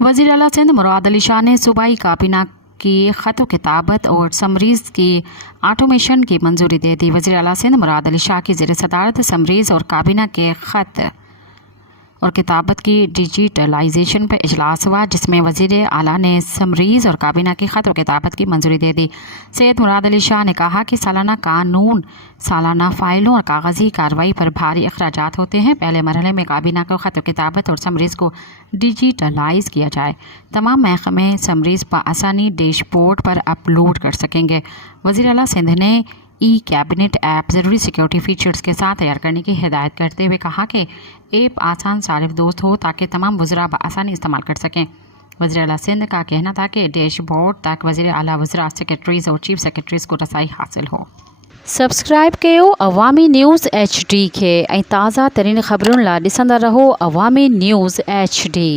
वज़ीर आला सिंध मुराद अली शाह ने सूबाई काबीना की ख़त व किताबत और समरीज़ की ऑटोमेशन की मंजूरी दे दी। वज़ीर आला सिंध मुराद अली शाह की ज़ेर सदारत समरीज़ और काबीना के ख़त और किताबत की डिजिटलाइजेशन पर इजलास हुआ, जिसमें वज़ीर आला ने समरीज़ और काबीना की ख़त व किताबत की मंजूरी दे दी। सैयद मुराद अली शाह ने कहा कि सालाना कानून सालाना फ़ाइलों और कागज़ी कार्रवाई पर भारी अखराजात होते हैं। पहले मरहले में काबीना को ख़त व किताबत और समरीज़ को डिजिटलाइज किया जाए। तमाम महकमे समरीज़ बआसानी डैशबोर्ड पर अपलोड कर सकेंगे। वज़ीर आला सिंध ने ई कैबिनेट ऐप ज़रूरी सिक्योरिटी फीचर्स के साथ तैयार करने की हिदायत करते हुए कहा कि ऐप आसान सारिफ दोस्त हो ताकि तमाम वज़रा बआसानी इस्तेमाल कर सकें। वज़ीर आला सिंध का कहना था कि डैशबोर्ड तक वज़ीर आला वज़रा, सेक्रेटरीज़ और चीफ सेक्रेटरीज़ को रसाई हासिल हो। सब्सक्राइब कयो अवामी न्यूज़ HD खे ऐं ताज़ा तरीन ख़बरुनि लाइ ॾिसंदा रहो अवामी न्यूज़ HD।